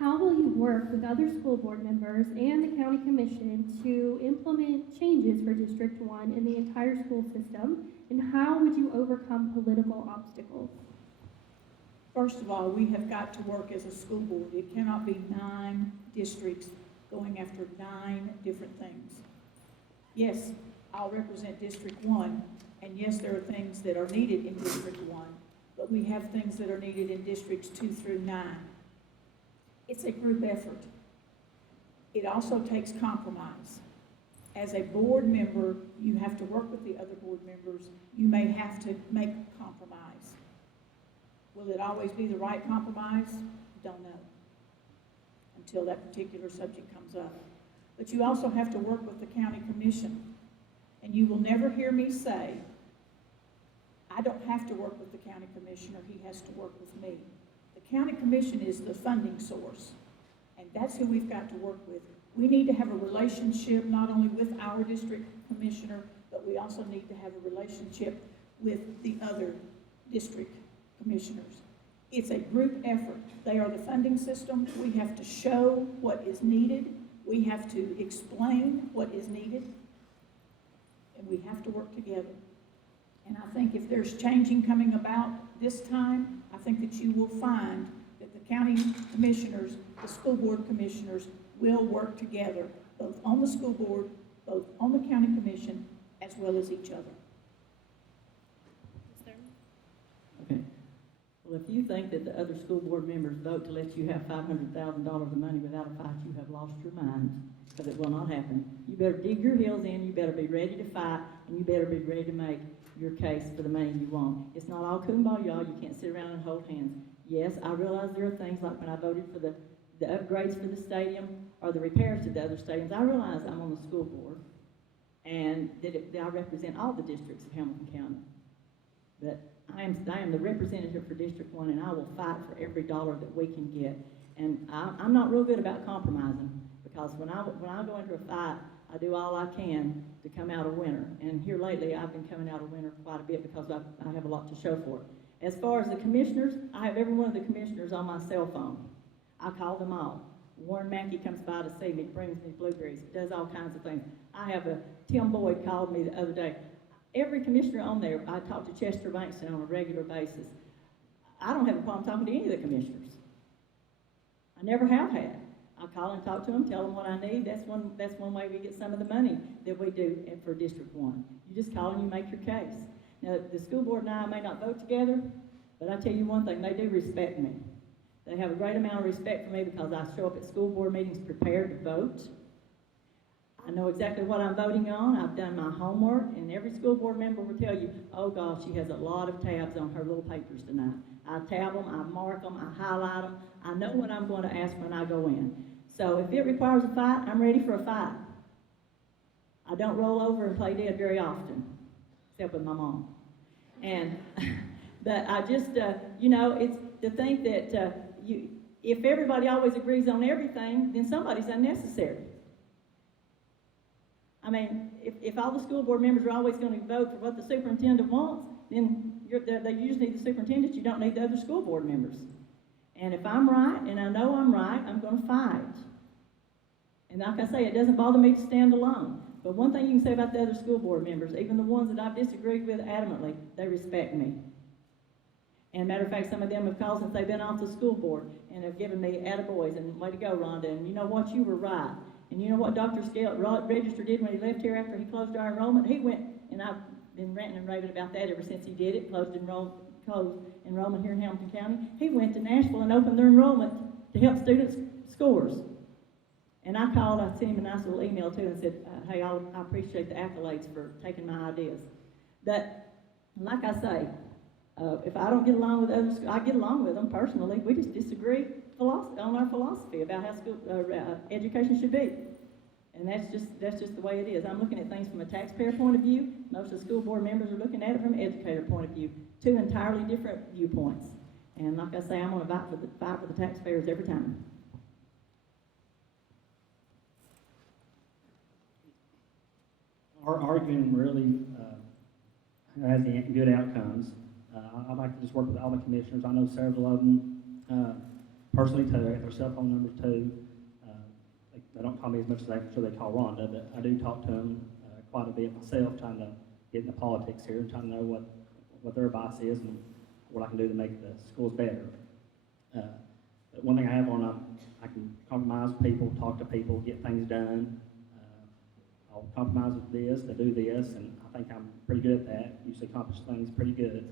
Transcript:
how will you work with other school board members and the county commission to implement changes for District 1 in the entire school system? And how would you overcome political obstacles? First of all, we have got to work as a school board. It cannot be 9 districts going after 9 different things. Yes, I'll represent District 1, and yes, there are things that are needed in District 1, but we have things that are needed in Districts 2 through 9. It's a group effort. It also takes compromise. As a board member, you have to work with the other board members. You may have to make compromise. Will it always be the right compromise? Don't know, until that particular subject comes up. But you also have to work with the county commission. And you will never hear me say, I don't have to work with the county commissioner, he has to work with me. The county commission is the funding source, and that's who we've got to work with. We need to have a relationship not only with our district commissioner, but we also need to have a relationship with the other district commissioners. It's a group effort. They are the funding system. We have to show what is needed. We have to explain what is needed. And we have to work together. And I think if there's changing coming about this time, I think that you will find that the county commissioners, the school board commissioners will work together, both on the school board, both on the county commission, as well as each other. Okay. Well, if you think that the other school board members vote to let you have $500,000 of money without a fight, you have lost your minds, because it will not happen. You better dig your heels in, you better be ready to fight, and you better be ready to make your case for the money you want. It's not all kumbaya, you can't sit around and hold hands. Yes, I realize there are things like when I voted for the upgrades for the stadium or the repairs to the other stadiums. I realize I'm on the school board and that I represent all the districts of Hamilton County. But I am the representative for District 1, and I will fight for every dollar that we can get. And I'm not real good about compromising, because when I go into a fight, I do all I can to come out a winner. And here lately, I've been coming out a winner quite a bit because I have a lot to show for it. As far as the commissioners, I have every one of the commissioners on my cell phone. I call them all. Warren Mackey comes by to see me, brings me blueberries, does all kinds of things. I have Tim Boyd called me the other day. Every commissioner on there, I talk to Chester Bankston on a regular basis. I don't have a problem talking to any of the commissioners. I never have had. I call and talk to them, tell them what I need. That's one way we get some of the money that we do for District 1. You just call and you make your case. Now, the school board and I may not vote together, but I tell you one thing, they do respect me. They have a great amount of respect for me because I show up at school board meetings prepared to vote. I know exactly what I'm voting on. I've done my homework, and every school board member will tell you, oh gosh, she has a lot of tabs on her little papers tonight. I tab them, I mark them, I highlight them. I know what I'm going to ask when I go in. So if it requires a fight, I'm ready for a fight. I don't roll over and play dead very often, except with my mom. And, but I just, it's to think that if everybody always agrees on everything, then somebody's unnecessary. I mean, if all the school board members are always going to vote for what the superintendent wants, then they usually need the superintendent, you don't need the other school board members. And if I'm right, and I know I'm right, I'm going to fight. And like I say, it doesn't bother me to stand alone. But one thing you can say about the other school board members, even the ones that I've disagreed with adamantly, they respect me. And matter of fact, some of them have called since they've been off the school board and have given me attaboys and way to go, Rhonda, and you know what, you were right. And you know what Dr. Scale Register did when he left here after he closed our enrollment? He went, and I've been ranting and raving about that ever since he did it, closed enrollment here in Hamilton County. He went to Nashville and opened their enrollment to help students' scores. And I called, I sent him a nice little email too and said, hey, I appreciate the accolades for taking my ideas. But like I say, if I don't get along with others, I get along with them personally. We just disagree on our philosophy about how school education should be. And that's just the way it is. I'm looking at things from a taxpayer point of view. Most of the school board members are looking at it from an educator point of view. Two entirely different viewpoints. And like I say, I'm going to fight for the taxpayers every time. Our arguing really has good outcomes. I'd like to just work with all the commissioners. I know several of them. personally too. I got their cell phone numbers too. They don't call me as much as I'm sure they call Rhonda, but I do talk to them quite a bit myself, trying to get into politics here, and trying to know what their advice is and what I can do to make the schools better. But one thing I have on, I can compromise with people, talk to people, get things done. I'll compromise with this, to do this, and I think I'm pretty good at that. Usually accomplish things pretty good.